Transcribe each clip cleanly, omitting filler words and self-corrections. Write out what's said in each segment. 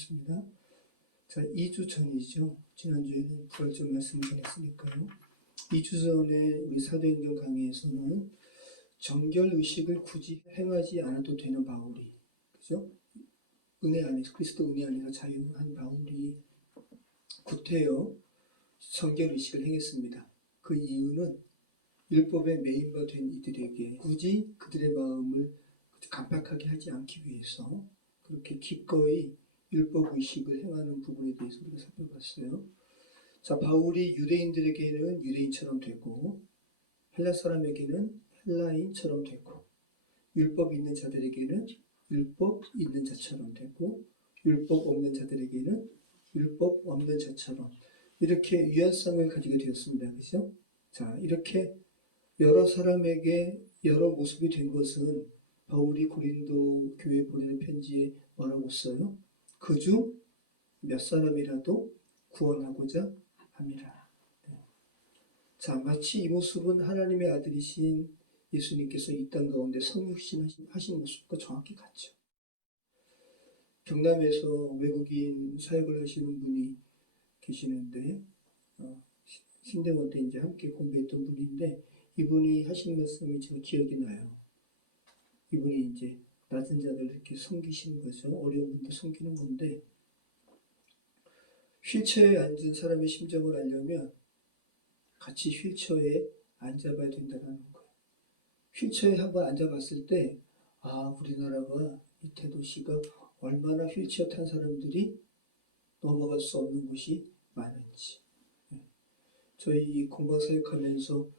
하겠습니다. 자, 2주 전이죠. 지난주에는 부활절 말씀을 전했으니까요. 2주 전에 우리 사도행전 강의에서는 정결 의식을 굳이 행하지 않아도 되는 바울이, 그죠? 은혜 안에서, 그리스도 은혜 안에서 자유한 바울이 구태여 정결 의식을 행했습니다. 그 이유는 율법의 메인바 된 이들에게 굳이 그들의 마음을 간팍하게 하지 않기 위해서 그렇게 기꺼이 율법 의식을 행하는 부분에 대해서 우리가 살펴봤어요. 자, 바울이 유대인들에게는 유대인처럼 되고 헬라 사람에게는 헬라인처럼 되고 율법 있는 자들에게는 율법 있는 자처럼 되고 율법 없는 자들에게는 율법 없는 자처럼 이렇게 유연성을 가지게 되었습니다. 그죠? 자, 이렇게 여러 사람에게 여러 모습이 된 것은 바울이 고린도 교회에 보내는 편지에 뭐라고 써요? 그중 몇 사람이라도 구원하고자 함이라. 자, 마치 이 모습은 하나님의 아들이신 예수님께서 이 땅 가운데 성육신 하신 모습과 정확히 같죠. 경남에서 외국인 사역을 하시는 분이 계시는데 신대원 때 이제 함께 공부했던 분인데 이분이 하신 말씀이 제가 기억이 나요. 이분이 이제 낮은 자들 이렇게 섬기시는 거죠. 어려운 분들 섬기는 건데 휠체어에 앉은 사람의 심정을 알려면 같이 휠체어에 앉아봐야 된다는 거예요. 휠체어에 한번 앉아봤을 때 우리나라가 이 대도시가 얼마나 휠체어 탄 사람들이 넘어갈 수 없는 곳이 많은지. 저희 공방사역하면서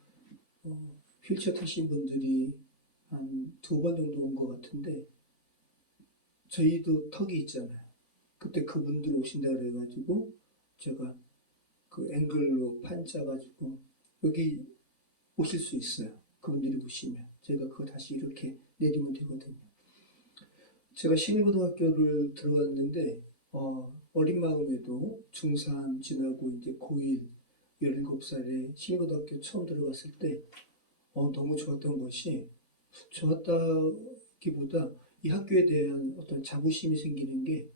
휠체어 타신 분들이 한 2번 정도 온 것 같은데 저희도 턱이 있잖아요. 그때 그분들 오신다 그래가지고 제가 그 앵글로 판 짜가지고 여기 오실 수 있어요. 그분들이 오시면 제가 그거 다시 이렇게 내리면 되거든요. 제가 신일고등학교를 들어갔는데 어린 마음에도 중3 지나고 이제 고1 17살에 신일고등학교 처음 들어갔을 때 너무 좋았던 것이 좋았다기보다 이 학교에 대한 어떤 자부심이 생기는 게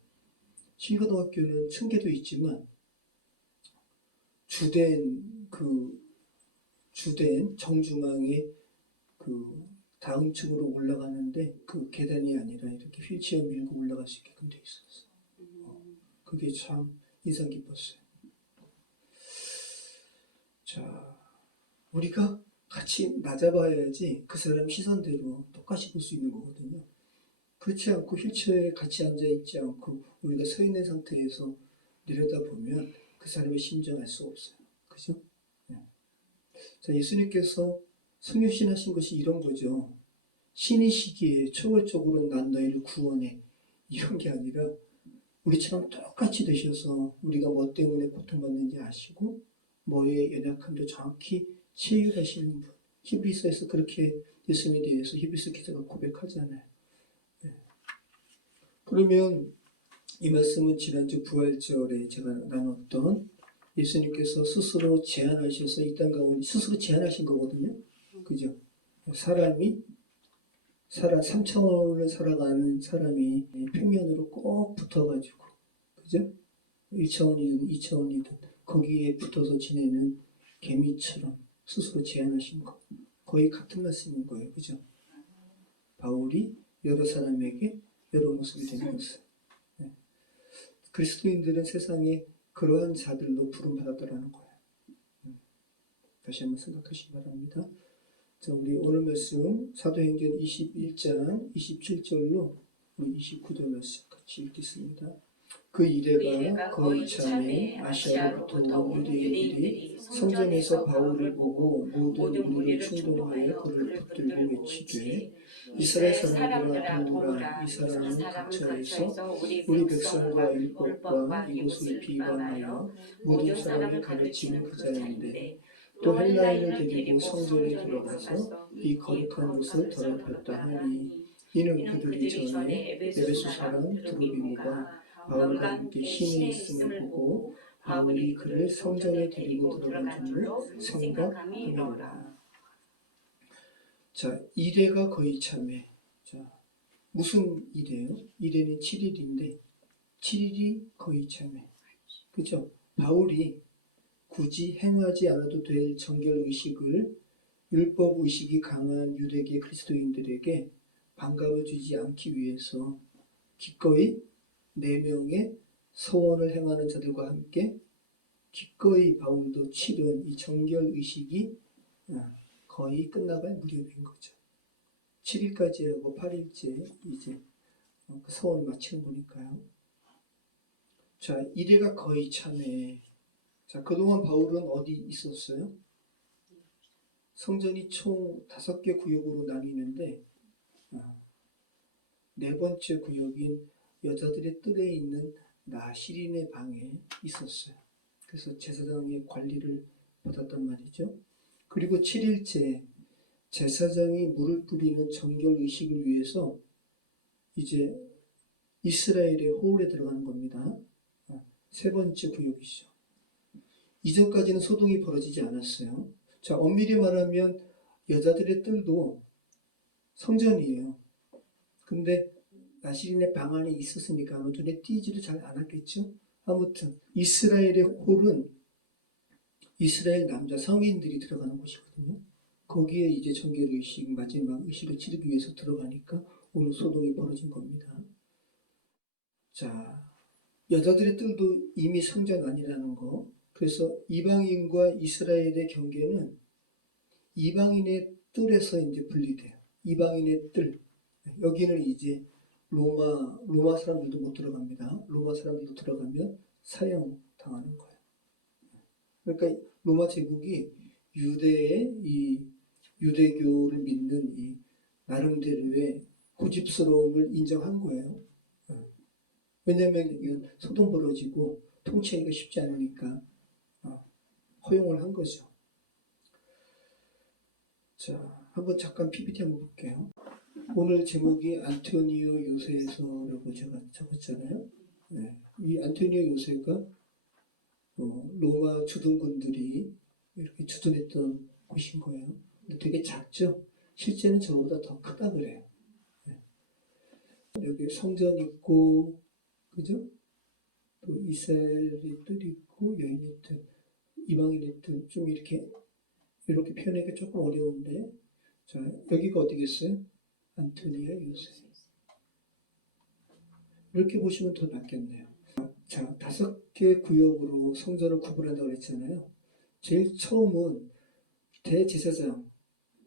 신일고등학교는 층계도 있지만 주된 정중앙에 그 다음 층으로 올라가는데 그 계단이 아니라 이렇게 휠체어 밀고 올라갈 수 있게끔 돼 있었어. 그게 참 인상 깊었어요. 자, 우리가 같이 낮아봐야지 그 사람 시선대로 똑같이 볼 수 있는 거거든요. 그렇지 않고 휠체어에 같이 앉아있지 않고 우리가 서 있는 상태에서 내려다보면 그 사람의 심정을 알 수 없어요. 그죠? 네. 자, 예수님께서 성육신 하신 것이 이런 거죠. 신이시기에 초월적으로 난 너희를 구원해. 이런 게 아니라 우리처럼 똑같이 되셔서 우리가 뭐 때문에 고통받는지 아시고 뭐의 연약함도 정확히 치유하시는 분. 히브리서에서 그렇게 예수님에 대해서 히브리서 기자가 고백하잖아요. 네. 그러면 이 말씀은 지난주 부활절에 제가 나눴던 예수님께서 스스로 제안하셔서 이 땅 가운데 스스로 제안하신 거거든요. 그죠? 사람이 3차원을 살아가는 사람이 평면으로 꼭 붙어가지고, 그죠? 1차원이든 2차원이든 거기에 붙어서 지내는 개미처럼 스스로 제안하신 거. 거의 같은 말씀인 거예요. 그죠? 바울이 여러 사람에게 여러 모습이 되는 것을. 네. 그리스도인들은 세상에 그러한 자들로 부름받았다라는 거예요. 다시 한번 생각하시기 바랍니다. 자, 우리 오늘 말씀 사도행전 21장 27절로 29절 말씀 같이 읽겠습니다. 그 이래가 거의 참에 아시아로부터 온 유대인들이 성전에서 바울을 보고 모든 무리를 충동하여 그를 붙들고 외치되 이스라엘 사람들아 들으라. 이 사람은 각처에서 우리 백성과 율법과 이곳을 비방하여 모든 사람을 가르치는 그자인데 또 헬라인을 데리고 성전에 들어가서 이 거룩한 곳을 더럽혔다 하니 이는 그들이 전에 에베소 사람 드로비모가 바울과 함께 신에 있음을 보고 바울이 그를 성전에 데리고 들어간 줄로 생각함이로라. 자, 이래가 거의 참에. 자, 무슨 이래요? 이래는 7일인데 7일이 거의 참회. 그죠? 바울이 굳이 행하지 않아도 될 정결 의식을 율법 의식이 강한 유대계 그리스도인들에게 반감을 주지 않기 위해서 기꺼이 4명의 서원을 행하는 자들과 함께 기꺼이 바울도 치른 이 정결 의식이 거의 끝나갈 무렵인 거죠. 7일까지 하고 8일째 이제 그 서원을 마치는 거니까요. 자, 이래가 거의 참회. 자, 그동안 바울은 어디 있었어요? 성전이 총 5개 구역으로 나뉘는데 4번째 구역인 여자들의 뜰에 있는 나시린의 방에 있었어요. 그래서 제사장의 관리를 받았단 말이죠. 그리고 7일째 제사장이 물을 뿌리는 정결 의식을 위해서 이제 이스라엘의 호울에 들어가는 겁니다. 3번째 구역이죠. 이전까지는 소동이 벌어지지 않았어요. 자, 엄밀히 말하면 여자들의 뜰도 성전이에요. 근데 나시린의 방 안에 있었으니까 아마 눈에 띄지도 잘 않았겠죠. 아무튼 이스라엘의 홀은 이스라엘 남자 성인들이 들어가는 곳이거든요. 거기에 이제 정결 의식, 마지막 의식을 치르기 위해서 들어가니까 오늘 소동이 벌어진 겁니다. 자, 여자들의 뜰도 이미 성전 아니라는 거. 그래서 이방인과 이스라엘의 경계는 이방인의 뜰에서 이제 분리돼요. 이방인의 뜰. 여기는 이제 로마 사람들도 못 들어갑니다. 로마 사람들도 들어가면 사형 당하는 거예요. 그러니까 로마 제국이 유대의 이 유대교를 믿는 이 나름대로의 고집스러움을 인정한 거예요. 왜냐하면 이건 소동 벌어지고 통치하기가 쉽지 않으니까 허용을 한 거죠. 자, 한번 잠깐 PPT 한번 볼게요. 오늘 제목이 안토니오 요새서라고 제가 적었잖아요. 네. 이 안토니오 요새가 로마 주둔군들이 이렇게 주둔했던 곳인 거예요. 근데 되게 작죠? 실제는 저보다 더 크다 그래요. 네. 여기 성전 있고, 그죠? 또 이스라엘의 뜰 있고, 여인의 뜰, 이방인의 뜰, 좀 이렇게 표현하기가 조금 어려운데, 자, 여기가 어디겠어요? 안토니오 요새. 이렇게 보시면 더 낫겠네요. 자, 5개 구역으로 성전을 구분한다고 그랬잖아요. 제일 처음은 대제사장.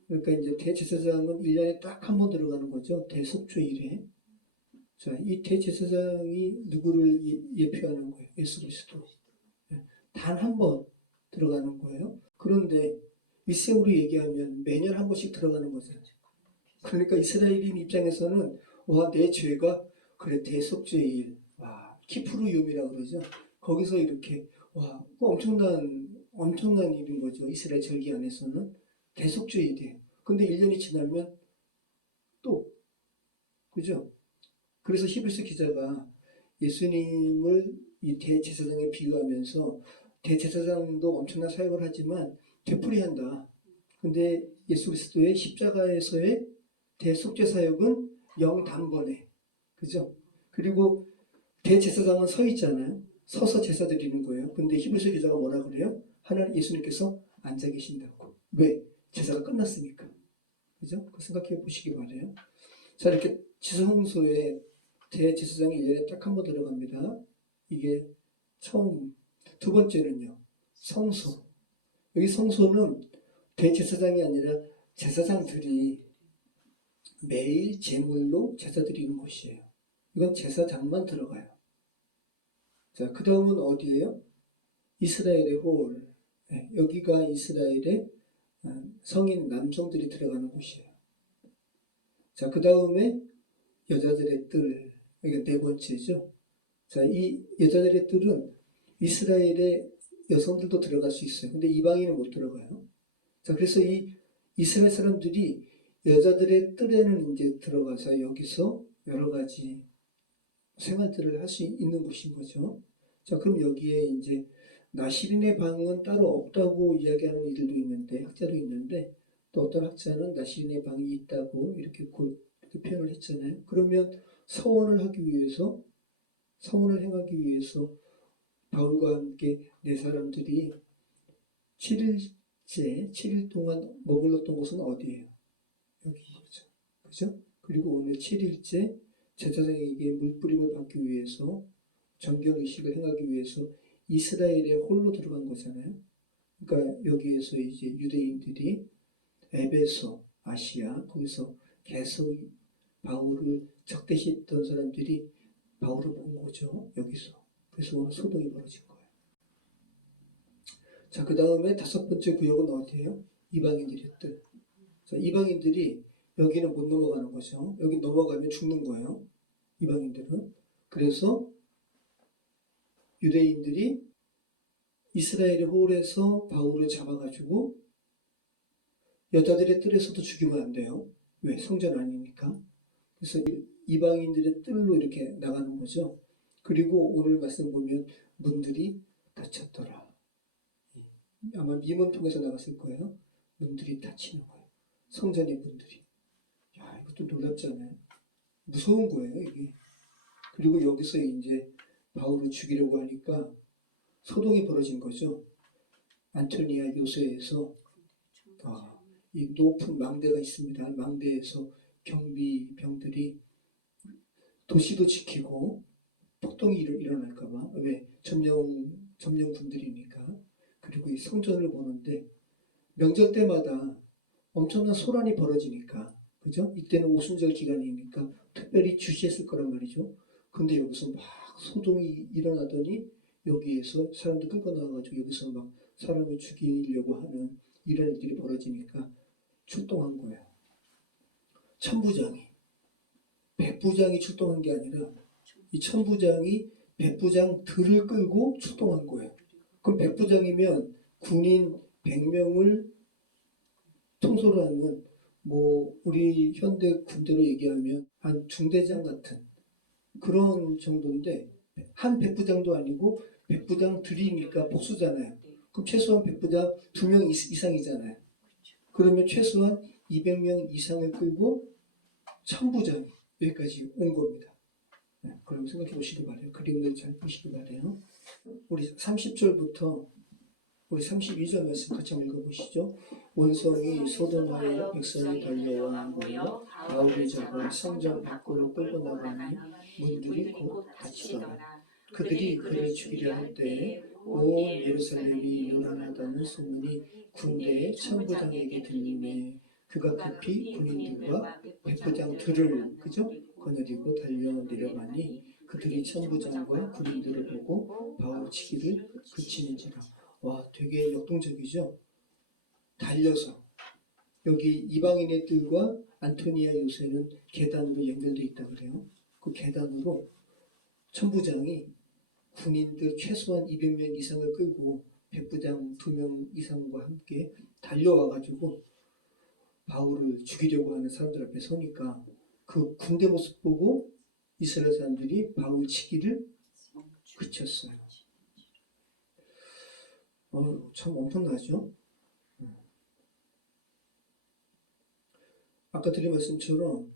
그러니까 이제 대제사장은 1년에 딱 한 번 들어가는 거죠. 대속죄일에. 자, 이 대제사장이 누구를 예표하는 거예요? 예수 그리스도. 단 한 번 들어가는 거예요. 그런데 이세우로 얘기하면 매년 한 번씩 들어가는 거잖아요. 그러니까 이스라엘인 입장에서는 와, 내 죄가 그래 대속죄일, 와, 키푸르욤이라고 그러죠. 거기서 이렇게 와, 엄청난 일인 거죠. 이스라엘 절기 안에서는 대속죄일이에요. 근데 1년이 지나면 또 그죠? 그래서 히브리서 기자가 예수님을 이 대제사장에 비유하면서 대제사장도 엄청난 사역을 하지만 되풀이한다. 근데 예수 그리스도의 십자가에서의 대속죄 사역은 영단번에. 그죠? 그리고 대제사장은 서 있잖아요. 서서 제사 드리는 거예요. 근데 히브리서 기자가 뭐라 그래요? 하나님 예수님께서 앉아 계신다고. 왜? 제사가 끝났으니까. 그죠? 그 생각해 보시기 바래요. 자, 이렇게 지성소에 대제사장이 1년에 딱 한 번 들어갑니다. 이게 처음. 두 번째는요. 성소. 여기 성소는 대제사장이 아니라 제사장들이 매일 제물로 제사 드리는 곳이에요. 이건 제사장만 들어가요. 자, 그 다음은 어디예요? 이스라엘의 홀. 네, 여기가 이스라엘의 성인 남성들이 들어가는 곳이에요. 자, 그 다음에 여자들의 뜰. 여기가 4번째죠. 자, 이 여자들의 뜰은 이스라엘의 여성들도 들어갈 수 있어요. 근데 이방인은 못 들어가요. 자, 그래서 이 이스라엘 사람들이 여자들의 뜰에는 이제 들어가서 여기서 여러 가지 생활들을 할 수 있는 곳인 거죠. 자, 그럼 여기에 이제 나시린의 방은 따로 없다고 이야기하는 이들도 있는데, 학자도 있는데, 또 어떤 학자는 나시린의 방이 있다고 이렇게 표현을 했잖아요. 그러면 서원을 하기 위해서 서문을 행하기 위해서 바울과 함께 네 사람들이 7일 동안 머물렀던 곳은 어디예요? 여기인 거죠. 그죠? 그리고 오늘 7일째 제사장에게 물뿌림을 받기 위해서 정결의식을 행하기 위해서 이스라엘에 홀로 들어간 거잖아요. 그러니까 여기에서 이제 유대인들이 에베소, 아시아 거기서 계속 바울을 적대시했던 사람들이 바울을 본 거죠. 여기서. 그래서 오늘 소동이 벌어진 거예요. 자, 그 다음에 다섯 번째 구역은 어디예요? 이방인들이었대. 자, 이방인들이 여기는 못 넘어가는 거죠. 여기 넘어가면 죽는 거예요. 이방인들은. 그래서 유대인들이 이스라엘의 홀에서 바울을 잡아가지고 여자들의 뜰에서도 죽이면 안 돼요. 왜? 성전 아니니까. 그래서 이방인들의 뜰로 이렇게 나가는 거죠. 그리고 오늘 말씀 보면 문들이 닫혔더라. 아마 미문 통해서 나갔을 거예요. 문들이 닫히는 거예요. 성전의 문들이. 야, 이것도 놀랍지 않아요? 무서운 거예요, 이게. 그리고 여기서 이제 바울을 죽이려고 하니까 소동이 벌어진 거죠. 안토니아 요새에서 이 높은 망대가 있습니다. 망대에서 경비병들이 도시도 지키고 폭동이 일어날까봐. 왜? 점령군들이니까. 그리고 이 성전을 보는데 명절 때마다 엄청난 소란이 벌어지니까, 그죠? 이때는 오순절 기간이니까 특별히 주시했을 거란 말이죠. 근데 여기서 막 소동이 일어나더니 여기에서 사람들 끌고 나와가지고 여기서 막 사람을 죽이려고 하는 이런 일들이 벌어지니까 출동한 거예요. 천부장이. 백부장이 출동한 게 아니라 이 천부장이 백부장들을 끌고 출동한 거예요. 그럼 백부장이면 군인 100명을 통솔을 하는 우리 현대 군대로 얘기하면 한 중대장 같은 그런 정도인데 한 백부장도 아니고 백부장들이니까 복수잖아요. 그럼 최소한 백부장 2명 이상이잖아요. 그러면 최소한 200명 이상을 끌고 천부장이 여기까지 온 겁니다. 네, 그럼 생각해 보시기 바래요. 그림을 잘 보시기 바래요. 우리 30절부터 우리 32절 말씀 같이 한번 읽어보시죠. 원성이 소돔하여 백성이 달려와 모여 바울을 잡아 성전 밖으로 끌고 나가니 문들이 곧 닫히더라. 그들이 그를 죽이려 할 때에 온 예루살렘이 요란하다는 소문이 군대의 천부장에게 들리매 그가 급히 군인들과 백부장들을 그죠? 거느리고 달려 내려가니 그들이 천부장과 군인들을 보고 바울 치기를 그치는지라. 와, 되게 역동적이죠? 달려서. 여기 이방인의 뜰과 안토니아 요새는 계단으로 연결되어 있다 그래요. 그 계단으로 천부장이 군인들 최소한 200명 이상을 끌고 백부장 2명 이상과 함께 달려와가지고 바울을 죽이려고 하는 사람들 앞에 서니까 그 군대 모습 보고 이스라엘 사람들이 바울 치기를 그쳤어요. 참 엄청나죠? 아까 드린 말씀처럼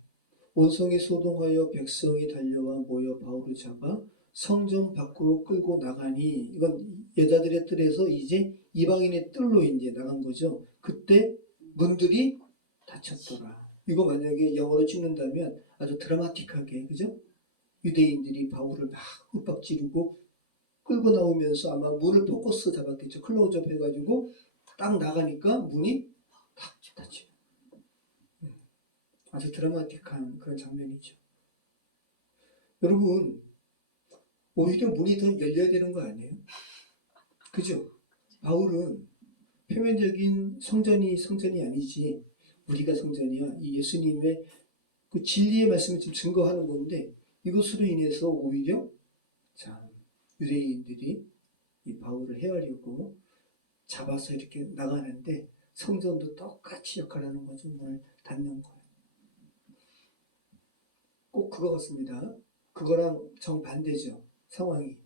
원성이 소동하여 백성이 달려와 모여 바울을 잡아 성전 밖으로 끌고 나가니 이건 여자들의 뜰에서 이제 이방인의 뜰로 이제 나간 거죠. 그때 문들이 닫혔더라. 이거 만약에 영어로 찍는다면 아주 드라마틱하게, 그죠? 유대인들이 바울을 막 윽박지르고 끌고 나오면서 아마 문을 포커스 잡았겠죠. 클로즈업 해가지고 딱 나가니까 문이 탁 닫혀. 아주 드라마틱한 그런 장면이죠. 여러분, 오히려 문이 더 열려야 되는 거 아니에요? 그죠? 바울은 표면적인 성전이 아니지 우리가 성전이야. 이 예수님의 그 진리의 말씀을 지금 증거하는 건데 이것으로 인해서 오히려 참 유대인들이 이 바울을 해하려고 잡아서 이렇게 나가는데 성전도 똑같이 역할하는 거죠. 문을 닫는 거예요. 꼭 그거 같습니다. 그거랑 정반대죠. 상황이.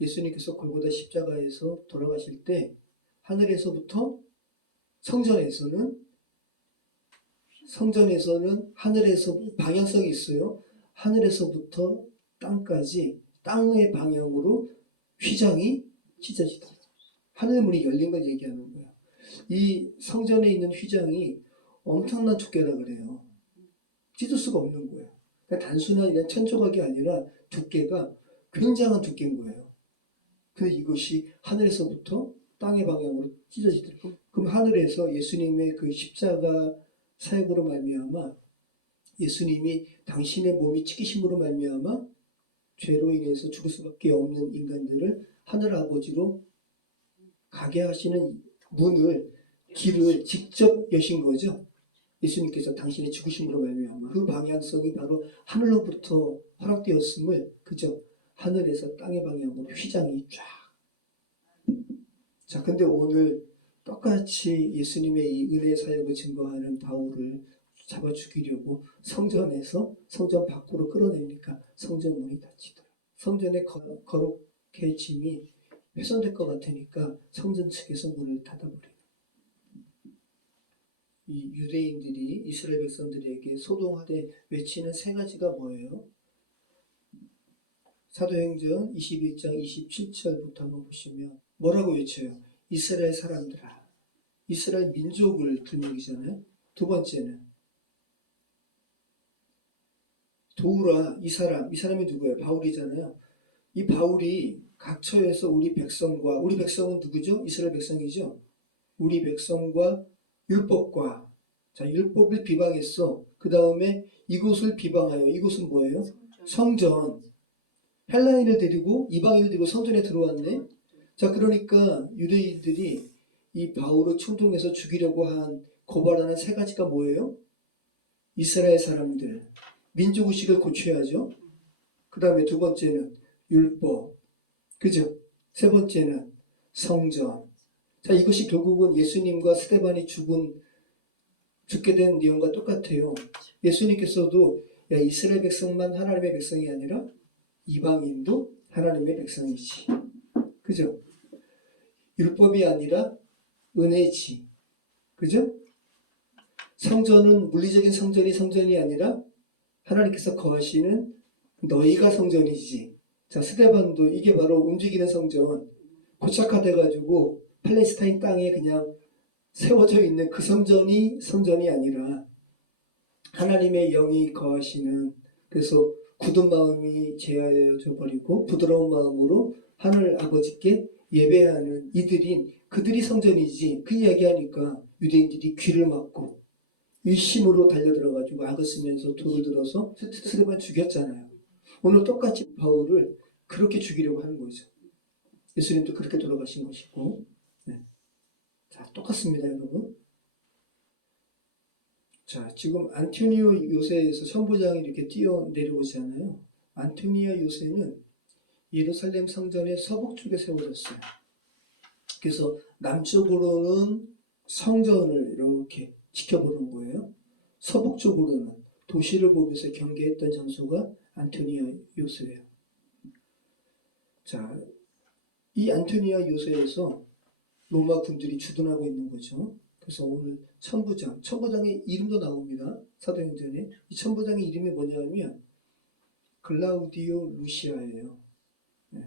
예수님께서 골고다 십자가에서 돌아가실 때 하늘에서부터 성전에서는 하늘에서 방향성이 있어요. 하늘에서부터 땅까지 땅의 방향으로 휘장이 찢어지다. 하늘 문이 열린 걸 얘기하는 거야. 이 성전에 있는 휘장이 엄청난 두께라 그래요. 찢을 수가 없는 거예요. 그러니까 단순한 그냥 천조각이 아니라 두께가 굉장한 두께인 거예요. 근데 이것이 하늘에서부터 땅의 방향으로 찢어지더라고요. 그럼 하늘에서 예수님의 그 십자가 사역으로 말미암아 예수님이 당신의 몸이 찢기심으로 말미암아 죄로 인해서 죽을 수밖에 없는 인간들을 하늘 아버지로 가게 하시는 문을 길을 직접 여신 거죠. 예수님께서 당신의 죽으심으로 말미암아 그 방향성이 바로 하늘로부터 허락되었음을 그저 하늘에서 땅의 방향으로 휘장이 쫙. 자, 근데 오늘 똑같이 예수님의 이 은혜 사역을 증거하는 바울을 잡아 죽이려고 성전에서 성전 밖으로 끌어내니까 성전 문이 닫히더라. 성전의 거룩해짐이 훼손될 것 같으니까 성전 측에서 문을 닫아버려요. 이 유대인들이 이스라엘 백성들에게 소동하되 외치는 세 가지가 뭐예요? 사도행전 21장 27절부터 한번 보시면 뭐라고 외쳐요? 이스라엘 사람들아. 이스라엘 민족을 들먹이잖아요. 두 번째는 도우라. 이 사람이 누구예요? 바울이잖아요. 이 바울이 각처에서 우리 백성은 누구죠? 이스라엘 백성이죠. 우리 백성과 율법과, 자, 율법을 비방했어. 그 다음에 이곳을 비방하여, 이곳은 뭐예요? 성전. 헬라인을 데리고 이방인을 데리고 성전에 들어왔네. 자, 그러니까 유대인들이 이 바울을 충동해서 죽이려고 한 고발하는 세 가지가 뭐예요? 이스라엘 사람들, 민족의식을 고쳐야죠. 그 다음에 두 번째는 율법, 그죠? 세 번째는 성전. 자, 이것이 결국은 예수님과 스데반이 죽게 된 내용과 똑같아요. 예수님께서도 야, 이스라엘 백성만 하나님의 백성이 아니라 이방인도 하나님의 백성이지. 그죠? 율법이 아니라 은혜지. 그죠? 성전은 물리적인 성전이 아니라 하나님께서 거하시는 너희가 성전이지. 자, 스데반도 이게 바로 움직이는 성전. 고착화돼가지고 팔레스타인 땅에 그냥 세워져 있는 그 성전이 아니라 하나님의 영이 거하시는, 그래서 굳은 마음이 제하여져 버리고 부드러운 마음으로 하늘 아버지께 예배하는 그들이 성전이지. 그 이야기하니까 유대인들이 귀를 막고 일심으로 달려들어가지고 악을 쓰면서 돌을 들어서 스데반 죽였잖아요. 오늘 똑같이 바울을 그렇게 죽이려고 하는 거죠. 예수님도 그렇게 돌아가신 것이고. 네. 자, 똑같습니다, 여러분. 자, 지금 안토니오 요새에서 천부장이 이렇게 뛰어내려오잖아요. 안토니오 요새는 예루살렘 성전의 서북 쪽에 세워졌어요. 그래서 남쪽으로는 성전을 이렇게 지켜보는 거예요. 서북 쪽으로는 도시를 보면서 경계했던 장소가 안토니오 요새예요. 자, 이 안토니오 요새에서 로마 군들이 주둔하고 있는 거죠. 그래서 오늘 천부장의 이름도 나옵니다. 사도행전에. 이 천부장의 이름이 뭐냐면 글라우디오 루시아예요. 네.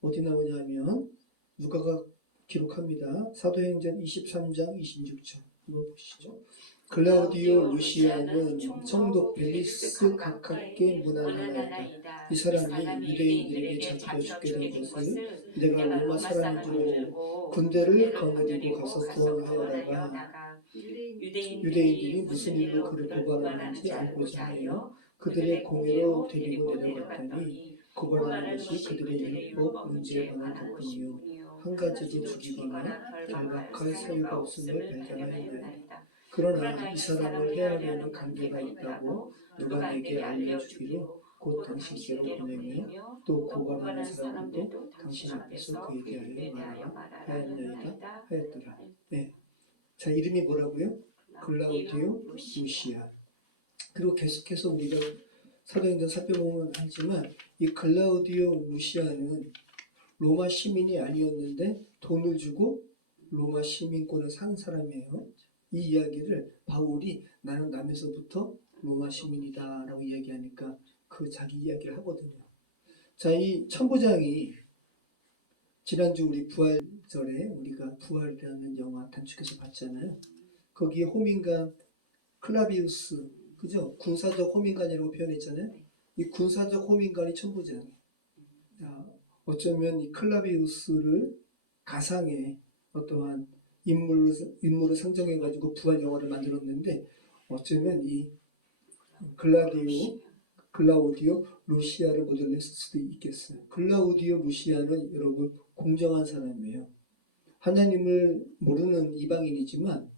어디 나오냐면 누가가 기록합니다. 사도행전 23장 26절. 한번 보시죠. 글라우디오 루시아는 청독 벨리스 각하께 문안하나이다. 이 사람이 유대인들에게 잡혀 죽게 된 것을 내가 로마 사람인 줄 알고 군대를 거느리고 가서 구원하여다가 유대인들이 무슨 일로 그를 고발하는지 알고자 하여 그들의 공회로 데리고 내려갔더니 고발하는 것이 그들의 율법 문제에 관한 것뿐이요 한 가지도 죽이거나 결박할 사유가 없음을 발견하였나이다. 그러나 이 사람을 해하려는 관계가 있다고 누가 내게 알려주기로 곧 당신께로 보내며 또 고발하는 사람들도 당신 앞에서 그에게 하여 말하라 하였더라. 네. 자, 이름이 뭐라고요? 글라우디오 루시아. 그리고 계속해서 우리가 사도행전 살펴보면 알지만 이 글라우디오 루시아는 로마 시민이 아니었는데 돈을 주고 로마 시민권을 산 사람이에요. 이 이야기를 바울이 나는 남에서부터 로마 시민이다 라고 이야기하니까 그 자기 이야기를 하거든요. 자, 이 천부장이 지난주 우리 부활절에 우리가 부활이라는 영화 단축해서 봤잖아요. 거기에 호민관 클라비우스, 그죠? 군사적 호민관이라고 표현했잖아요. 이 군사적 호민관이 천부장이에요. 어쩌면 이 클라비우스를 가상의 어떠한 인물을 상정해가지고 부활 영화를 만들었는데, 어쩌면 이 글라우디오 루시아를 모델했을 수도 있겠어요. 글라우디오 루시아는 여러분 공정한 사람이에요. 하나님을 모르는 이방인이지만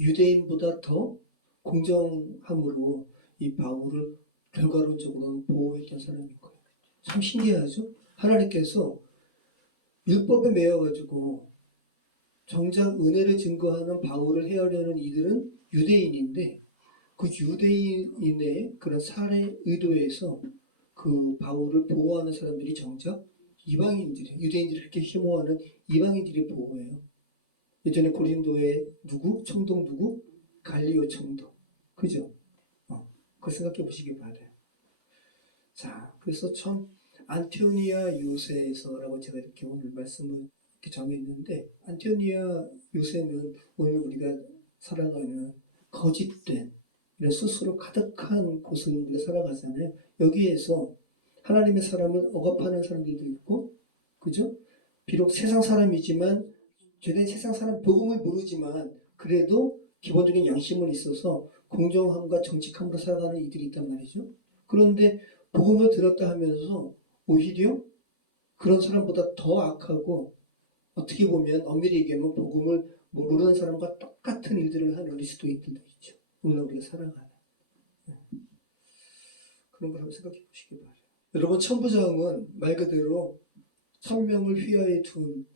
유대인보다 더 공정함으로 이 바울을 결과론적으로는 보호했던 사람인 거예요. 참 신기하죠? 하나님께서 율법에 매여가지고 정작 은혜를 증거하는 바울을 헤아려는 이들은 유대인인데, 그 유대인의 그런 살해 의도에서 그 바울을 보호하는 사람들이 정작 이방인들이에요. 유대인들이 그렇게 혐오하는 이방인들이 보호해요. 예전에 고린도의 청동 누구? 갈리오 청동. 그죠? 그거 생각해 보시기 바라요. 자, 그래서 참 안티오니아 요새에서라고 제가 이렇게 오늘 말씀을 이렇게 정했는데, 안티오니아 요새는 오늘 우리가 살아가는 거짓된 이런 스스로 가득한 곳을 우리가 살아가잖아요. 여기에서 하나님의 사람을 억압하는 사람들도 있고, 그죠? 비록 세상 사람이지만 죄된 세상 사람 복음을 모르지만 그래도 기본적인 양심은 있어서 공정함과 정직함으로 살아가는 이들이 있단 말이죠. 그런데 복음을 들었다 하면서 오히려 그런 사람보다 더 악하고, 어떻게 보면 엄밀히 얘기하면 복음을 모르는 사람과 똑같은 일들을 하는 그리스도인들도 있죠. 오늘 우리가 살아가는 그런 걸 한번 생각해 보시기 바라요. 여러분, 천부장은 말 그대로 1000명을 휘하에 둔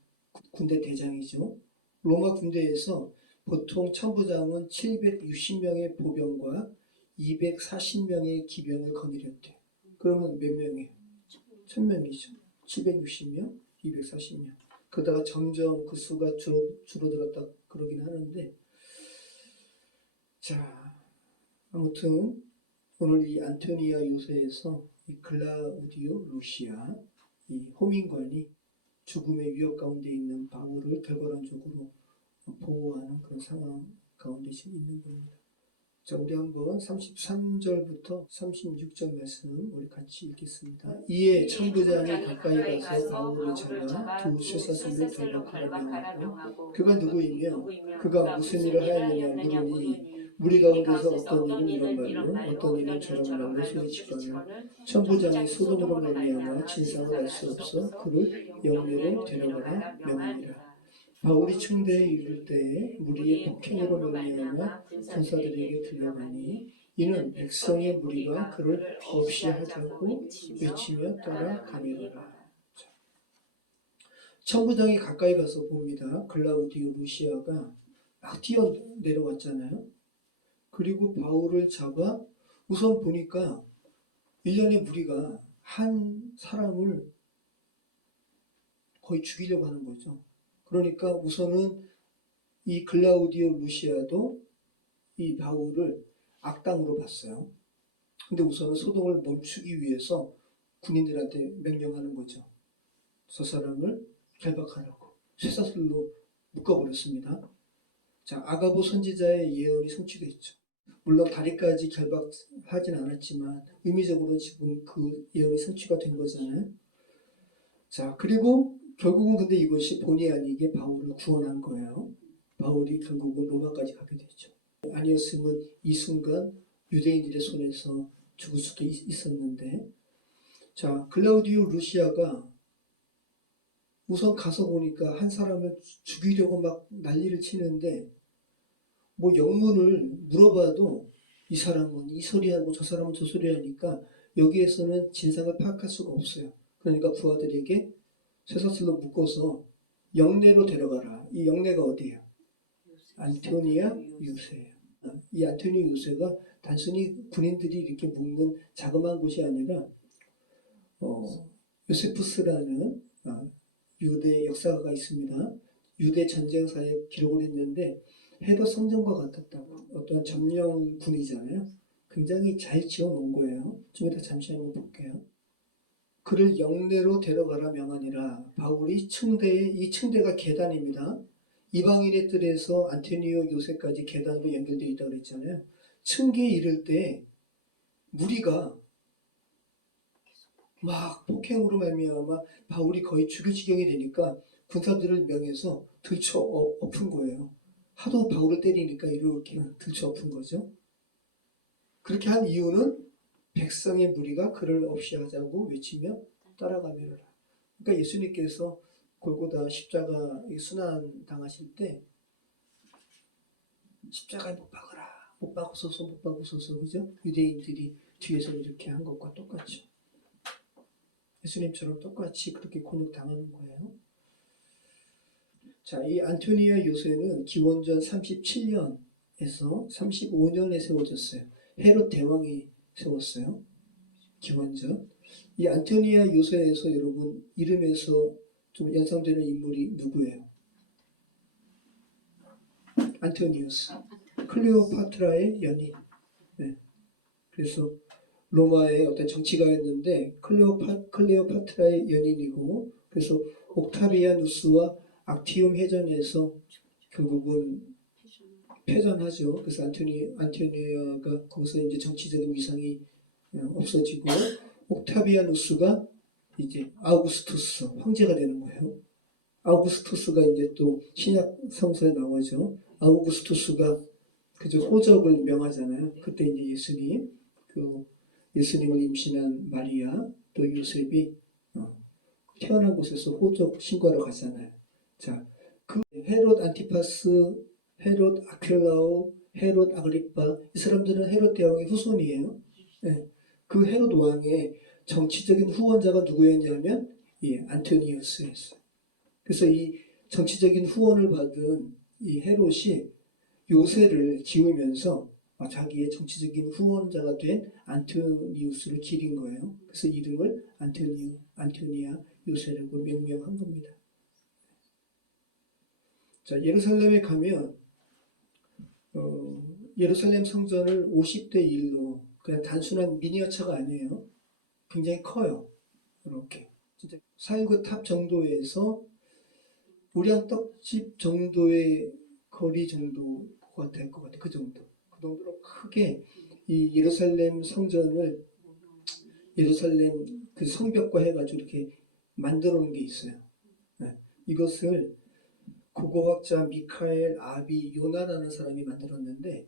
군대 대장이죠. 로마 군대에서 보통 천부장은 760명의 보병과 240명의 기병을 거느렸대요. 그러면 몇 명이에요? 1000명이죠. 760명, 240명. 그러다가 점점 그 수가 줄어들었다 그러긴 하는데, 자, 아무튼 오늘 이 안토니아 요새에서 이 글라우디오 루시아, 이 호민관이 죽음의 위협 가운데 있는 바울을 결과론적으로 보호하는 그런 상황 가운데 지금 있는 겁니다. 자, 우리 한번 33절부터 36절 말씀 우리 같이 읽겠습니다. 이에 천부장이 가까이 가서 바울을 잡아 두 쇠사슬로 결박하라 명하고, 그가 누구이며 그가 무슨 일을 하였느냐 물으니, 무리 가운데서 어떤 이는 이런 말로 어떤 이는 저런 말로 소리치거늘 천부장이 소돔으로 말미암아 진상을 알 수 없어 그를 영내로 데려가라 명하니라. 바울이 충대에 이를 때에 무리의 폭행으로 말미암아 군사들에게 들려가니, 이는 백성의 무리가 그를 없이 하자고 외치며 따라가니라. 천부장이 가까이 가서 봅니다. 글라우디오 루시아가 막 뛰어 내려왔잖아요. 그리고 바울을 잡아 우선 보니까 일련의 무리가 한 사람을 거의 죽이려고 하는 거죠. 그러니까 우선은 이 글라우디오 루시아도 이 바울을 악당으로 봤어요. 근데 우선은 소동을 멈추기 위해서 군인들한테 명령하는 거죠. 저 사람을 결박하라고 쇠사슬로 묶어버렸습니다. 자, 아가보 선지자의 예언이 성취됐죠. 물론 다리까지 결박하진 않았지만 의미적으로 지금 그 예언이 성취가 된 거잖아요. 자, 그리고 결국은 근데 이것이 본의 아니게 바울을 구원한 거예요. 바울이 결국은 로마까지 가게 됐죠. 아니었으면 이 순간 유대인들의 손에서 죽을 수도 있었는데, 자, 글라우디오 루시아가 우선 가서 보니까 한 사람을 죽이려고 막 난리를 치는데, 뭐 영문을 물어봐도 이 사람은 이 소리하고 저 사람은 저 소리하니까 여기에서는 진상을 파악할 수가 없어요. 그러니까 부하들에게 쇠사슬로 묶어서 영내로 데려가라. 이 영내가 어디예요? 안토니아 요새예요. 이 안토니아 요새가 단순히 군인들이 이렇게 묶는 자그마한 곳이 아니라 요세푸스라는 유대 역사가가 있습니다. 유대 전쟁사에 기록을 했는데 헤더 성전과 같았다고. 어떤 점령군이잖아요. 굉장히 잘 지어놓은 거예요. 좀 이따 잠시 한번 볼게요. 그를 영내로 데려가라 명하니라. 바울이 이 층대가 계단입니다. 이방인의 뜰에서 안토니오 요새까지 계단으로 연결되어 있다고 그랬잖아요. 층계에 이를 때 무리가 막 폭행으로 말미암아 바울이 거의 죽을 지경이 되니까 군사들을 명해서 들쳐 엎은 거예요. 하도 바울을 때리니까 이렇게 들쳐 엎은 거죠. 그렇게 한 이유는 백성의 무리가 그를 없이 하자고 외치며 따라가며라. 그러니까 예수님께서 골고다 십자가 순환 당하실 때 십자가에 못 박으라, 못 박으소서, 그죠? 유대인들이 뒤에서 이렇게 한 것과 똑같죠. 예수님처럼 똑같이 그렇게 곤욕 당하는 거예요. 자, 이 안토니아 요새는 기원전 37년에서 35년에 세워졌어요. 헤롯 대왕이 세웠어요. 기원전. 이 안토니아 요새에서 여러분 이름에서 좀 연상되는 인물이 누구예요? 안토니우스. 클레오파트라의 연인. 네. 그래서 로마의 어떤 정치가였는데 클레오파트라의 연인이고, 그래서 옥타비아누스와 악티움 해전에서 결국은 패전하죠. 그래서 안토니아가 거기서 이제 정치적인 위상이 없어지고, 옥타비아누스가 이제 아우구스투스 황제가 되는 거예요. 아우구스투스가 이제 또 신약 성서에 나오죠. 아우구스투스가 그저 호적을 명하잖아요. 그때 이제 예수님을 임신한 마리아 또 요셉이 태어난 곳에서 호적 신고하러 가잖아요. 자, 그 헤롯 안티파스, 헤롯 아퀴라오, 헤롯 아그리파, 이 사람들은 헤롯 대왕의 후손이에요. 네. 그 헤롯 왕의 정치적인 후원자가 누구였냐면 안토니우스였어요. 그래서 이 정치적인 후원을 받은 이 헤롯이 요새를 지으면서 자기의 정치적인 후원자가 된 안토니우스를 기린 거예요. 그래서 이름을 안토니아 요새라고 명명한 겁니다. 자, 예루살렘에 가면 예루살렘 성전을 50대 1로 그냥 단순한 미니어처가 아니에요. 굉장히 커요. 이렇게 진짜 419 탑 정도에서 우량 떡집 정도의 거리 정도가 될 것 같아요. 그 정도. 그 정도로 크게 이 예루살렘 성전을 예루살렘 그 성벽과 해가지고 이렇게 만들어 놓은 게 있어요. 네. 이것을 고고학자 미카엘 아비 요나라는 사람이 만들었는데,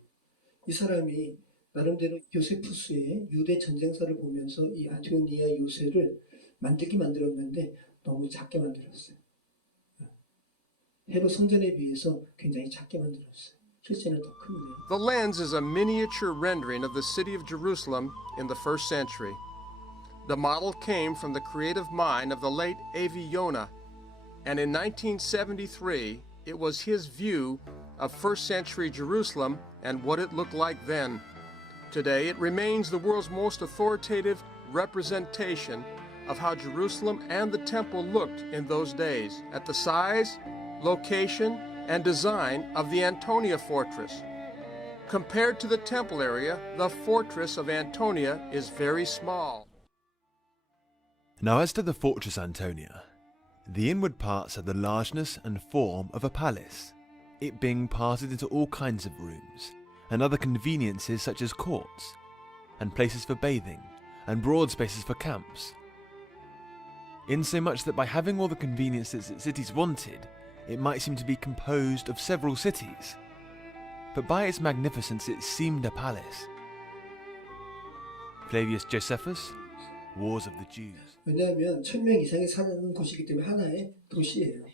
이 사람이 나름대로 요세푸스의 유대 전쟁사를 보면서 이 안토니아 요새를 만들었는데 너무 작게 만들었어요. 헤롯 성전에 비해서 굉장히 작게 만들었어요. 실제는 더 큰데요. The lens is a miniature rendering of the city of Jerusalem in the first century. The model came from the creative mind of the late Avi Yonah, and in 1973, it was his view of first century Jerusalem and what it looked like then. Today, it remains the world's most authoritative representation of how Jerusalem and the temple looked in those days, at the size, location, and design of the Antonia fortress. Compared to the temple area, the fortress of Antonia is very small. Now as to the fortress Antonia, the inward parts have the largeness and form of a palace, it being parted into all kinds of rooms, and other conveniences such as courts, and places for bathing, and broad spaces for camps. Insomuch that by having all the conveniences that cities wanted, it might seem to be composed of several cities, but by its magnificence it seemed a palace. Flavius Josephus, Wars of the Jews. 왜냐하면 1000명 이상이 사는 곳이기 때문에 하나의 도시예요.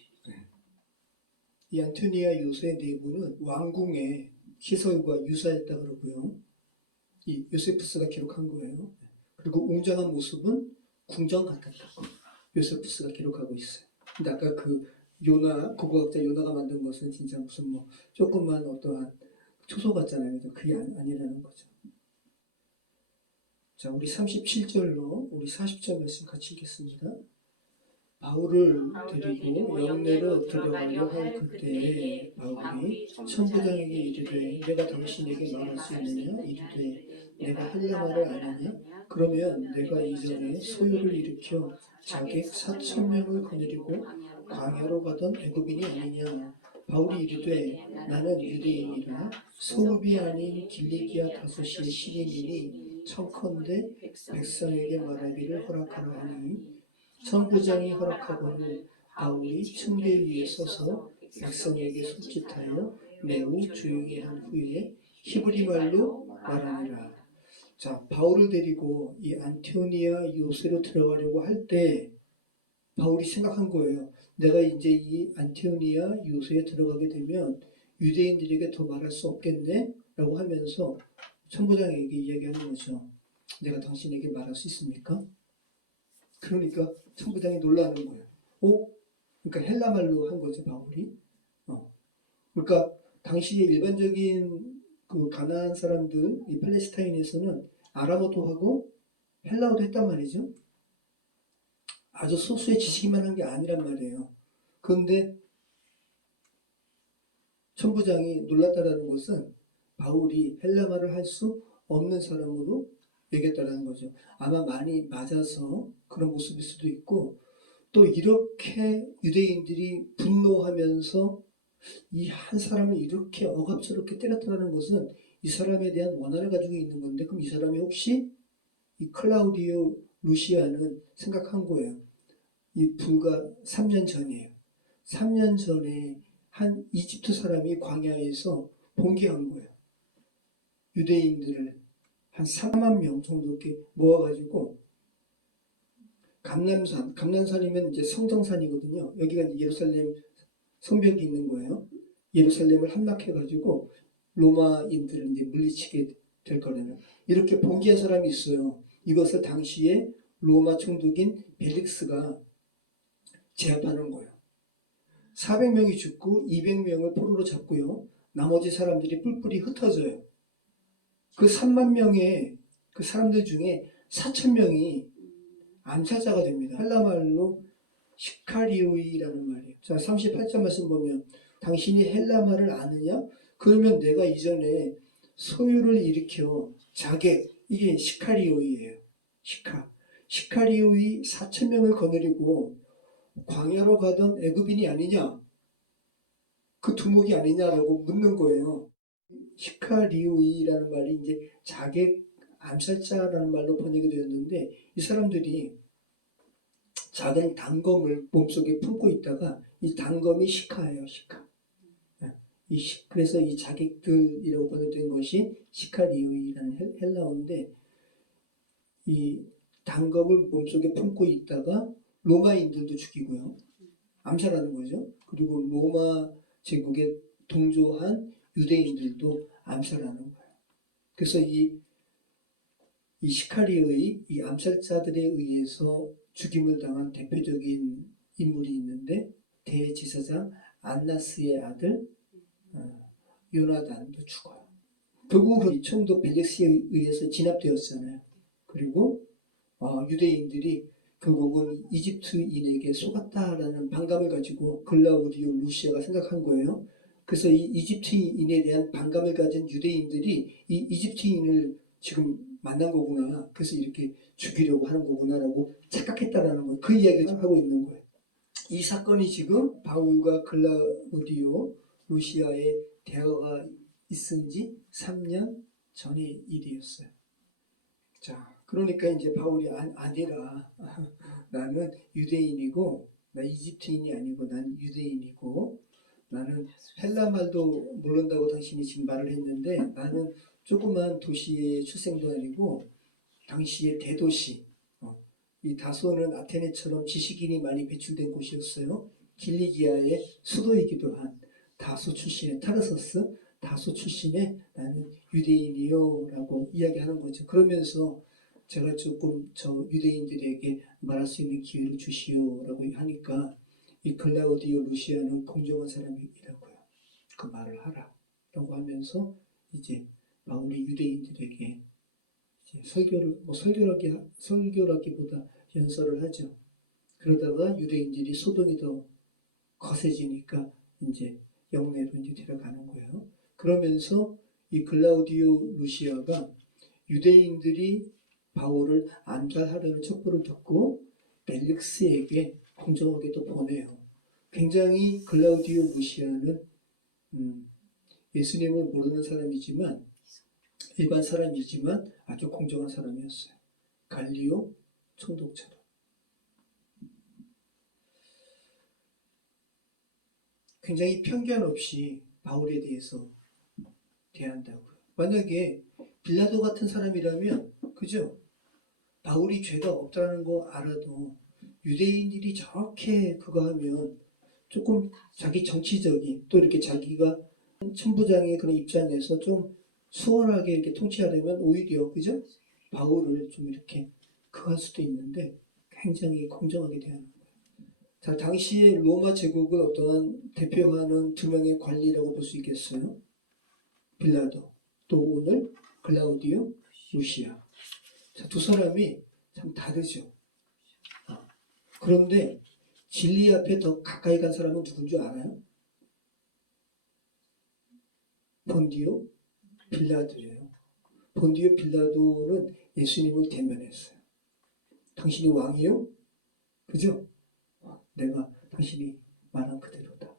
이 안토니아 요새 내부는 왕궁의 시설과 유사했다 그러고요. 이 요세푸스가 기록한 거예요. 그리고 웅장한 모습은 궁전 같았다고 요세푸스가 기록하고 있어요. 근데 아까 그 고고학자 요나가 만든 것은 진짜 무슨 조금만 어떠한 초소 같잖아요. 그게 아니라는 거죠. 자, 우리 37절로 우리 40절 말씀 같이 읽겠습니다. 바울을 데리고 영내로 들어가려 할 그때에 바울이 천부장에게 이르되 내가 당신에게 말할 수 있느냐? 이르되 내가 헬라말을 아느냐? 그러면 내가 이전에 소요를 일으켜 자객 4,000명을 거느리고 광야로 가던 애굽인이 아니냐? 바울이 이르되 나는 유대인이라 소읍이 아닌 길리기아 다소시의 시민이니 청컨대 백성에게 말하기를 허락하라 하니 천부장이 허락하거늘 바울이 층계 위에 서서 백성에게 손짓하여 매우 조용히 한 후에 히브리 말로 말하니라. 자, 바울을 데리고 이 안티오니아 요새로 들어가려고 할 때 바울이 생각한 거예요. 내가 이제 이 안티오니아 요새에 들어가게 되면 유대인들에게 더 말할 수 없겠네? 라고 하면서 천부장에게 이야기하는 거죠. 내가 당신에게 말할 수 있습니까? 그러니까 천부장이 놀라는 거예요. 그러니까 헬라말로 한 거죠, 바울이. 그러니까 당시에 일반적인 그 가나안 사람들, 이 팔레스타인에서는 아람어도 하고 헬라어도 했단 말이죠. 아주 소수의 지식이만 한 게 아니란 말이에요. 그런데 천부장이 놀랐다라는 것은 바울이 헬라말을 할 수 없는 사람으로 여겼다라는 거죠. 아마 많이 맞아서 그런 모습일 수도 있고, 또 이렇게 유대인들이 분노하면서 이 한 사람을 이렇게 억압스럽게 때렸다는 것은 이 사람에 대한 원한을 가지고 있는 건데, 그럼 이 사람이 혹시 이 클라우디오 루시아는 생각한 거예요. 이 불과 3년 전이에요. 3년 전에 한 이집트 사람이 광야에서 봉기한 거예요. 유대인들을 한 3만 명 정도 이렇게 모아가지고 감람산이면 이제 성정산이거든요. 여기가 이제 예루살렘 성벽이 있는 거예요. 예루살렘을 함락해가지고 로마인들을 이제 물리치게 될 거라면 이렇게 봉기한 사람이 있어요. 이것을 당시에 로마 총독인 벨릭스가 제압하는 거예요. 400명이 죽고 200명을 포로로 잡고요. 나머지 사람들이 뿔뿔이 흩어져요. 그 3만 명의 그 사람들 중에 4,000명이 암살자가 됩니다. 헬라말로 시카리오이라는 말이에요. 자, 38절 말씀 보면 당신이 헬라말을 아느냐? 그러면 내가 이전에 소유를 일으켜 자객, 이게 시카리오이예요. 시카리오이 4,000명을 거느리고 광야로 가던 애굽인이 아니냐? 그 두목이 아니냐라고 묻는 거예요. 시카리오이라는 말이 이제 자객 암살자라는 말로 번역이 되었는데, 이 사람들이 작은 단검을 몸속에 품고 있다가 이 단검이 시카예요. 시카. 그래서 이 자객들이라고 번역된 것이 시카리오이라는 헬라어인데, 이 단검을 몸속에 품고 있다가 로마인들도 죽이고요. 암살하는 거죠. 그리고 로마 제국에 동조한 유대인들도 암살하는 거예요. 그래서 이 시카리의 이 암살자들에 의해서 죽임을 당한 대표적인 인물이 있는데, 대제사장 안나스의 아들 요나단도 죽어요. 결국은 이 총독 벨릭스에 의해서 진압되었잖아요. 그리고 유대인들이 결국은 이집트인에게 속았다라는 반감을 가지고 글라우디오 루시아가 생각한 거예요. 그래서 이 이집트인에 대한 반감을 가진 유대인들이 이 이집트인을 지금 만난 거구나. 그래서 이렇게 죽이려고 하는 거구나라고 착각했다라는 거예요. 그 이야기를 하고 있는 거예요. 이 사건이 지금 바울과 글라우디오 루시아의 대화가 있은 지 3년 전의 일이었어요. 자, 그러니까 이제 바울이 아니라 나는 유대인이고, 나 이집트인이 아니고 난 유대인이고, 나는 헬라 말도 모른다고 당신이 지금 말을 했는데, 나는 조그만 도시의 출생도 아니고 당시의 대도시, 이 다소는 아테네처럼 지식인이 많이 배출된 곳이었어요. 길리기아의 수도이기도 한 다소 출신의 타르서스, 다소 출신의 나는 유대인이요 라고 이야기하는 거죠. 그러면서 제가 조금 저 유대인들에게 말할 수 있는 기회를 주시오 라고 하니까 이 글라우디오 루시아는 공정한 사람이라고요. 그 말을 하라 라고 하면서 이제 바울이 유대인들에게 이제 설교라기보다 연설을 하죠. 그러다가 유대인들이 소동이 더 거세지니까 이제 영내로 이제 데려가는 거예요. 그러면서 이 글라우디오 루시아가 유대인들이 바울을 암살하려는 첩보를 듣고 벨릭스에게 공정하게 또 보내요. 굉장히 글라우디오 루시아는 예수님을 모르는 사람이지만 일반 사람이지만 아주 공정한 사람이었어요. 갈리오 총독처럼. 굉장히 편견 없이 바울에 대해서 대한다고요. 만약에 빌라도 같은 사람이라면, 그죠? 바울이 죄가 없다는 거 알아도 유대인들이 저렇게 그거 하면 조금 자기 정치적인, 또 이렇게 자기가 천부장의 그런 입장에서 좀 수월하게 이렇게 통치하려면 오히려, 그죠? 바울을 좀 이렇게 그할 수도 있는데 굉장히 공정하게 대하는 거예요. 자, 당시의 로마 제국을 어떠한 대표하는 두 명의 관리라고 볼 수 있겠어요? 빌라도, 또 오늘 글라우디오 루시아. 자, 두 사람이 참 다르죠. 그런데 진리 앞에 더 가까이 간 사람은 누군 줄 알아요? 본디오 빌라도예요. 본디오 빌라도는 예수님을 대면했어요. 당신이 왕이요? 그죠? 내가 당신이 말한 그대로다.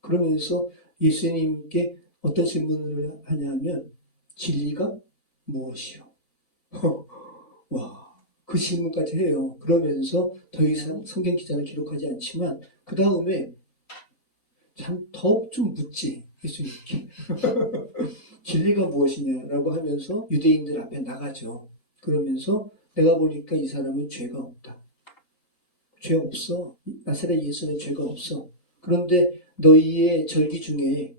그러면서 예수님께 어떤 질문을 하냐면 진리가 무엇이요? 와, 그 질문까지 해요. 그러면서 더 이상 성경 기자는 기록하지 않지만 그 다음에 참 더욱 좀 묻지 예수님께. 진리가 무엇이냐라고 하면서 유대인들 앞에 나가죠. 그러면서 내가 보니까 이 사람은 죄가 없다. 죄 없어. 나사렛 예수는 죄가 없어. 그런데 너희의 절기 중에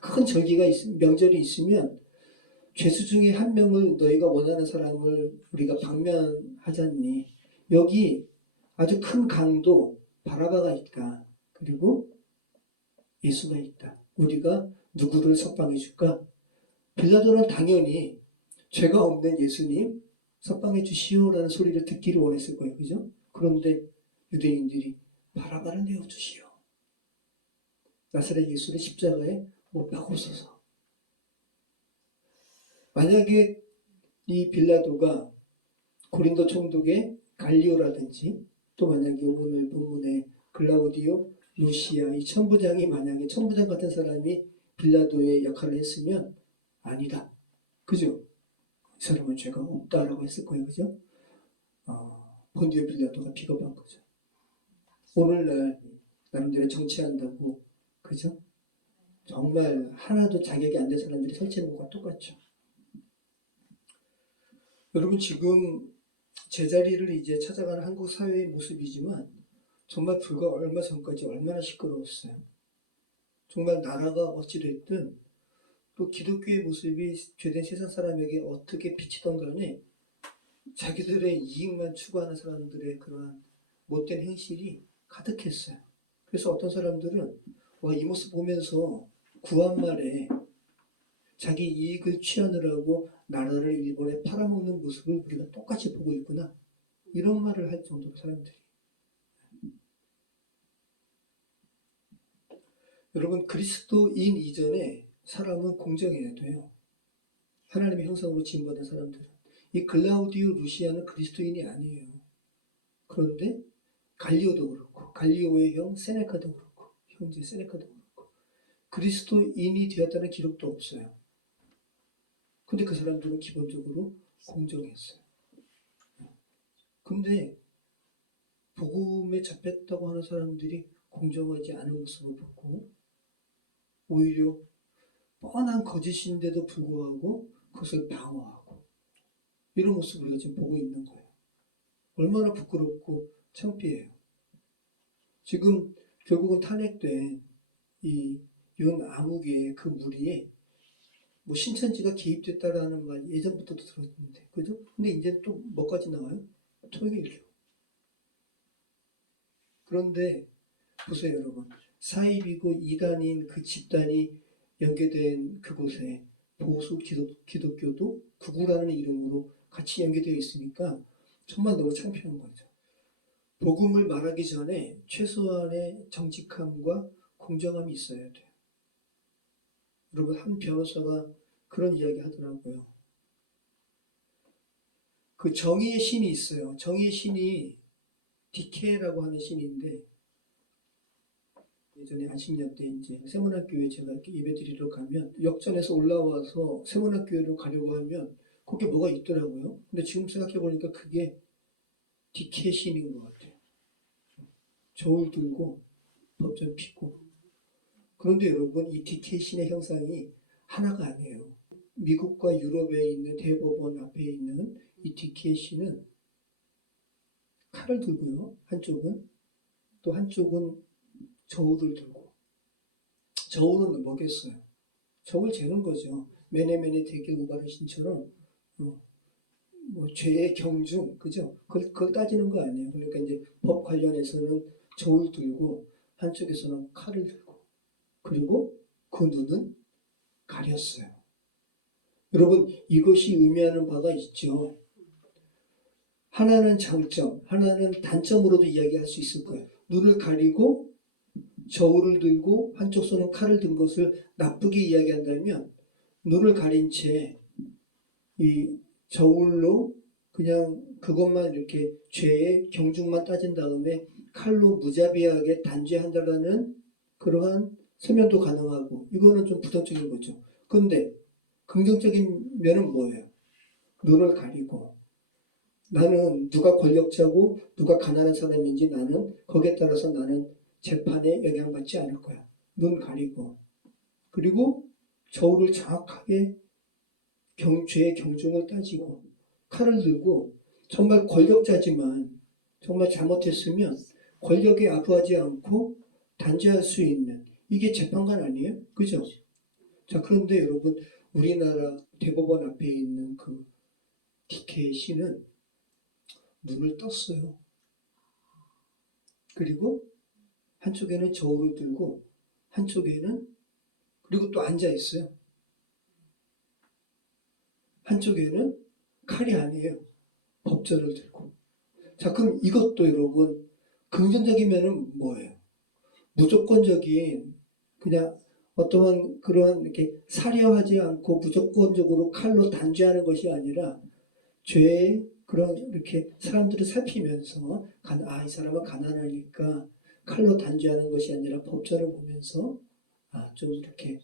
큰 절기가 명절이 있으면 죄수 중에 한 명을 너희가 원하는 사람을 우리가 방면하잖니. 여기 아주 큰 강도 바라바가 있다. 그리고 예수가 있다. 우리가 누구를 석방해 줄까? 빌라도는 당연히 죄가 없는 예수님 석방해 주시오라는 소리를 듣기를 원했을 거예요. 그죠? 그런데 유대인들이 바라바를 내어주시오. 나사렛 예수를 십자가에 못 박으소서. 만약에 이 빌라도가 고린도 총독의 갈리오라든지 또 만약에 오늘 본문의 글라우디오 루시아 이 천부장이 만약에 천부장 같은 사람이 빌라도의 역할을 했으면 아니다. 그죠? 이 사람은 죄가 없다라고 했을 거예요. 그죠? 본디오 빌라도가 비겁한 거죠. 오늘날 나름대로 정치한다고, 그죠? 정말 하나도 자격이 안 된 사람들이 설치하는 것과 똑같죠. 여러분 지금 제자리를 이제 찾아가는 한국 사회의 모습이지만 정말 불과 얼마 전까지 얼마나 시끄러웠어요. 정말 나라가 어찌됐든 또 기독교의 모습이 죄된 세상 사람에게 어떻게 비치던 간에 자기들의 이익만 추구하는 사람들의 그러한 못된 행실이 가득했어요. 그래서 어떤 사람들은 와, 이 모습 보면서 구한말에 자기 이익을 취하느라고 나라를 일본에 팔아먹는 모습을 우리가 똑같이 보고 있구나. 이런 말을 할 정도로 사람들이. 여러분 그리스도인 이전에 사람은 공정해야 돼요. 하나님의 형상으로 지음받은 사람들은. 이 글라우디오 루시아는 그리스도인이 아니에요. 그런데 갈리오도 그렇고 갈리오의 형 세네카도 그렇고 형제 세네카도 그렇고 그리스도인이 되었다는 기록도 없어요. 근데 그 사람들은 기본적으로 공정했어요. 근데 복음에 잡혔다고 하는 사람들이 공정하지 않은 모습을 보고 오히려 뻔한 거짓인데도 불구하고 그것을 방어하고 이런 모습을 우리가 지금 보고 있는 거예요. 얼마나 부끄럽고 창피해요. 지금 결국은 탄핵된 이 윤 아무개의 그 무리에 뭐 신천지가 개입됐다라는 말 예전부터도 들었는데, 그죠? 근데 이제 또 뭐까지 나와요? 통일교. 그런데 보세요, 여러분. 사입이고 이단인 그 집단이 연계된 그곳에 보수 기독교도 구구라는 이름으로 같이 연계되어 있으니까 정말 너무 창피한 거죠. 복음을 말하기 전에 최소한의 정직함과 공정함이 있어야 돼요. 여러분, 한 변호사가 그런 이야기 하더라고요. 그 정의의 신이 있어요. 정의의 신이 디케라고 하는 신인데, 예전에 안식년 때 이제 세문학교에 제가 이렇게 예배 드리러 가면 역전에서 올라와서 세문학교로 가려고 하면 거기에 뭐가 있더라고요. 근데 지금 생각해 보니까 그게 디케 신인 것 같아요. 저울 들고 법전 피고. 그런데 여러분, 이 디케 신의 형상이 하나가 아니에요. 미국과 유럽에 있는 대법원 앞에 있는 이 디케 신은 칼을 들고요. 한쪽은 또 한쪽은 저울을 들고. 저울은 뭐겠어요? 저울 재는 거죠. 메네메네 대개 우바르신처럼 뭐 죄의 경중, 그죠? 그걸 따지는 거 아니에요. 그러니까 이제 법 관련해서는 저울 들고 한쪽에서는 칼을 들고, 그리고 그 눈은 가렸어요. 여러분, 이것이 의미하는 바가 있죠. 하나는 장점, 하나는 단점으로도 이야기할 수 있을 거예요. 눈을 가리고 저울을 들고 한쪽 손은 칼을 든 것을 나쁘게 이야기한다면, 눈을 가린 채 이 저울로 그냥 그것만 이렇게 죄의 경중만 따진 다음에 칼로 무자비하게 단죄한다라는 그러한 설명도 가능하고, 이거는 좀 부정적인 거죠. 그런데 긍정적인 면은 뭐예요? 눈을 가리고 나는 누가 권력자고 누가 가난한 사람인지 나는 거기에 따라서 나는 재판에 영향받지 않을 거야. 눈 가리고. 그리고 저울을 정확하게 죄의 경중을 따지고 칼을 들고, 정말 권력자지만 정말 잘못했으면 권력에 아부하지 않고 단죄할 수 있는, 이게 재판관 아니에요? 그죠? 자, 그런데 여러분, 우리나라 대법원 앞에 있는 그 디케이 씨는 눈을 떴어요. 그리고 한쪽에는 저울을 들고 한쪽에는, 그리고 또 앉아 있어요. 한쪽에는 칼이 아니에요. 법전을 들고. 자, 그럼 이것도 여러분, 긍정적인 면은 뭐예요? 무조건적인, 그냥 어떠한 그러한 이렇게 사려하지 않고 무조건적으로 칼로 단죄하는 것이 아니라, 죄의 그런 이렇게 사람들을 살피면서 이 사람은 가난하니까 칼로 단죄하는 것이 아니라 법전을 보면서 좀 이렇게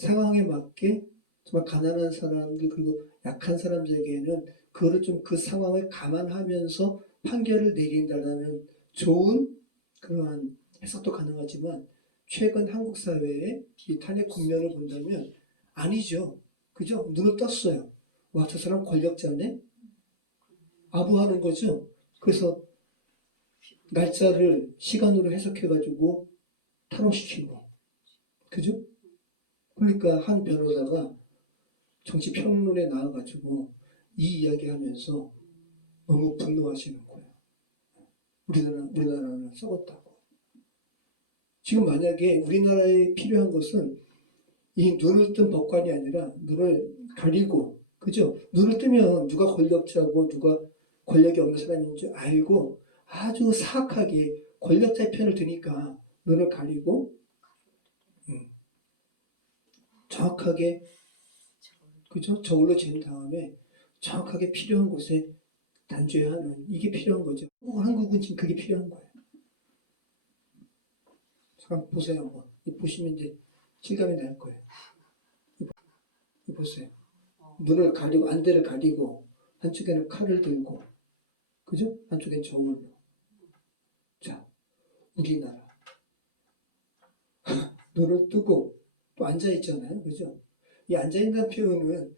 상황에 맞게 정말 가난한 사람들 그리고 약한 사람들에게는 그거를 좀 그 상황을 감안하면서 판결을 내린다라는 좋은 그러한 해석도 가능하지만, 최근 한국 사회의 이 탄핵 국면을 본다면 아니죠. 그죠? 눈을 떴어요. 와, 저 사람 권력자네? 아부하는 거죠. 그래서 날짜를 시간으로 해석해가지고 탄핵시키고. 그죠? 그러니까 한 변호사가 정치평론에 나와가지고 이 이야기 하면서 너무 분노하시는 거예요. 우리나라는 썩었다고. 지금 만약에 우리나라에 필요한 것은 이 눈을 뜬 법관이 아니라 눈을 가리고, 그죠? 눈을 뜨면 누가 권력자고 누가 권력이 없는 사람인 줄 알고 아주 사악하게 권력자의 편을 드니까 눈을 가리고 정확하게, 그죠? 저울로 잰 다음에 정확하게 필요한 곳에 단죄하는, 이게 필요한 거죠. 한국은 지금 그게 필요한 거예요. 잠깐 보세요. 한번. 보시면 이제 실감이 날 거예요. 보세요. 눈을 가리고 안대를 가리고 한쪽에는 칼을 들고, 그죠? 한쪽엔 저울로. 자, 우리나라 눈을 뜨고 또 앉아 있잖아요, 그죠? 이 앉아 있는 표현은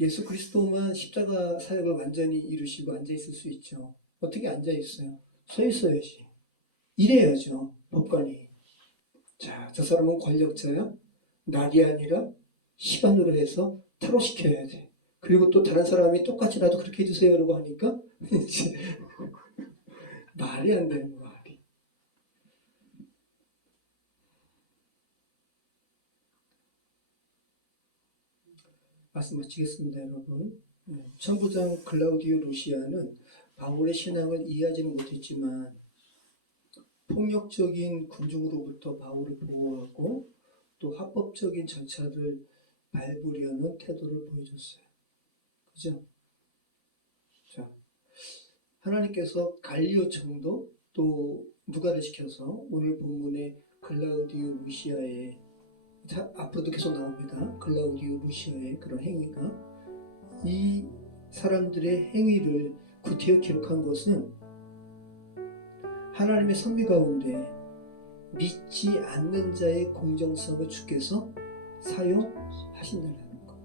예수 그리스도만 십자가 사역을 완전히 이루시고 앉아 있을 수 있죠. 어떻게 앉아 있어요? 서 있어야지. 이래야죠, 법관이. 자, 저 사람은 권력자야? 날이 아니라 시간으로 해서 탈옥시켜야 돼. 그리고 또 다른 사람이 똑같이 나도 그렇게 해주세요 라고 하니까 이제 말이 안 되는 거, 말이. 말씀 마치겠습니다, 여러분. 천부장 클라우디오 루시아는 바울의 신앙을 이해하지는 못했지만 폭력적인 군중으로부터 바울을 보호하고 또 합법적인 절차를 밟으려는 태도를 보여줬어요. 그죠? 자, 하나님께서 갈리오 정도 또 누가를 시켜서 오늘 본문의 글라우디오 루시아의 앞으로도 계속 나옵니다. 글라우디오 루시아의 그런 행위가 이 사람들의 행위를 구태여 기록한 것은 하나님의 섭리 가운데 믿지 않는 자의 공정성을 주께서 사용하신다는 것.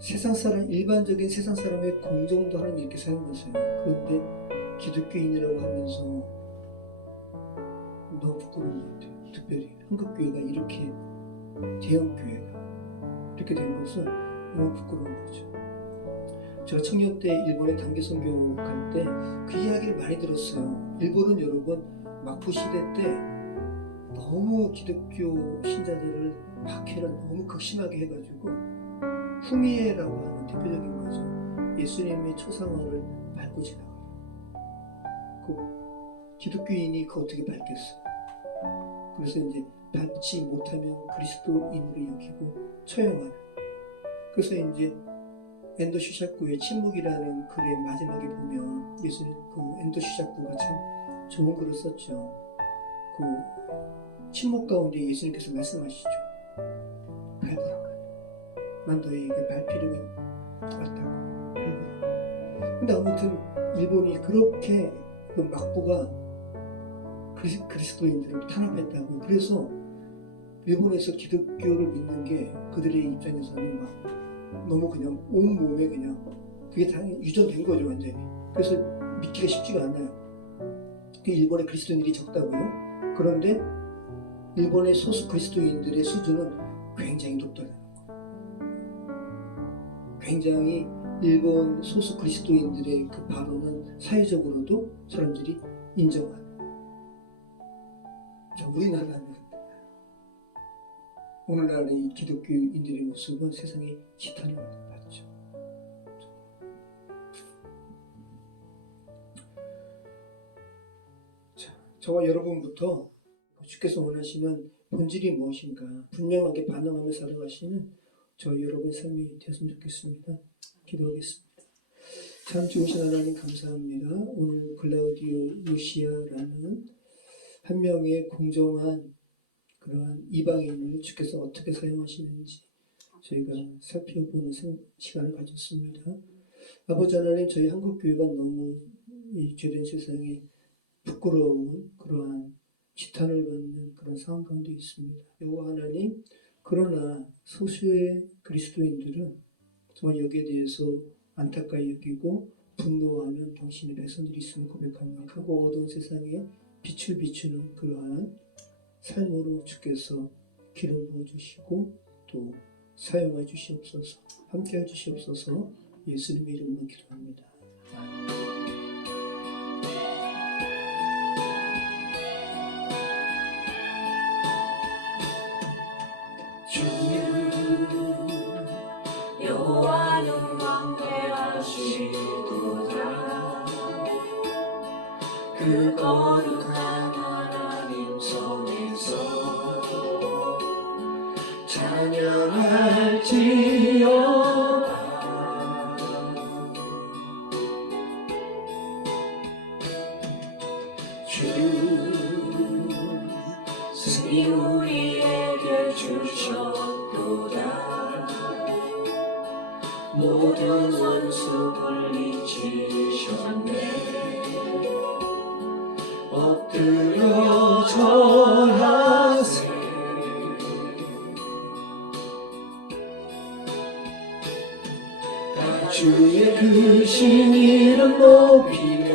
세상 사람, 일반적인 세상 사람의 공정도 하나님 이렇게 사용하세요. 그런데 기독교인이라고 하면서 너무 부끄러운 것 같아요. 특별히 한국교회가 이렇게 대형교회가 이렇게 된 것은 너무 부끄러운 거죠. 제가 청년 때 일본에 단기 선교 갈 때 그 이야기를 많이 들었어요. 일본은 여러분 막부 시대 때 너무 기독교 신자들을 박해를 너무 극심하게 해가지고 후미에라고 하는 대표적인 거죠. 예수님의 초상화를 밟고 지나가요. 그 기독교인이 그거 어떻게 밟겠어요? 그래서 이제 밟지 못하면 그리스도인으로 여기고 처형하는. 그래서 이제 엔도 슈샤쿠의 침묵이라는 글의 마지막에 보면 예수님 그 엔도 슈샤쿠가 참 좋은 글을 썼죠. 그 침묵 가운데 예수님께서 말씀하시죠. 밟으라고. 난 너에게 발 필요가 왔다고. 밟으라고. 근데 아무튼 일본이 그렇게 그 막부가 그리스도인들을 탄압했다고. 그래서 일본에서 기독교를 믿는 게 그들의 입장에서는 막 너무 그냥 온몸에 그냥 그게 다 유전된 거죠 완전히. 그래서 믿기가 쉽지가 않아요. 일본의 그리스도인들이 적다고요. 그런데 일본의 소수 그리스도인들의 수준은 굉장히 높다는 거. 굉장히 일본 소수 그리스도인들의 그 발언은 사회적으로도 사람들이 인정하는. 자, 우리나라는 오늘날의 기독교인들의 모습은 세상에 지탄을 받죠. 자, 저와 여러분부터 주께서 원하시는 본질이 무엇인가 분명하게 반응하며 살아가시는 저 여러분의 삶이 되었으면 좋겠습니다. 기도하겠습니다. 참 좋으신 하나님 감사합니다. 오늘 글라우디오 루시아라는 한 명의 공정한 그러한 이방인을 주께서 어떻게 사용하시는지 저희가 살펴보는 시간을 가졌습니다. 아버지 하나님, 저희 한국교회가 너무 이 죄된 세상에 부끄러운 그러한 지탄을 받는 그런 상황 가운데 있습니다. 여호와 하나님, 그러나 소수의 그리스도인들은 정말 여기에 대해서 안타까이 여기고 분노하는 당신의 백성들이 있음을 고백합니다. 크고 어두운 세상에 빛을 비추는 그러한 삶으로 주께서 기름 부어주시고 또 사용해 주시옵소서. 함께해 주시옵소서. 예수님의 이름으로 기도합니다. 여호와는 왕대하시도다. 그 거룩한 하나님 손에서 찬양할지어다. 주 승리 우리에게 주셨도다. 모든 원수 물리치셨네. 엎드려 절하세. 다 주의 크신 이름 높이며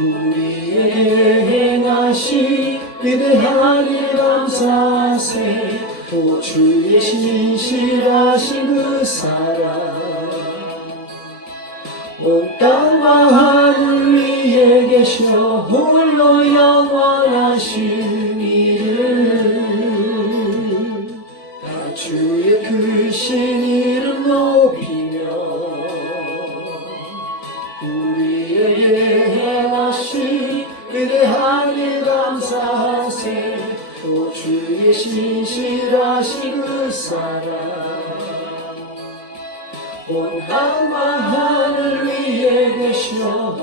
우리에게 행하신 위대한 일 감사하세. 오 주의 신실하신 그 사랑 온 땅과 하늘 위에 계셔 홀로 영원하신 이름 다 주의 그 위대하니 감사하세 오 주의 신실하신 그 사랑 온 땅과 하늘 위에 계셔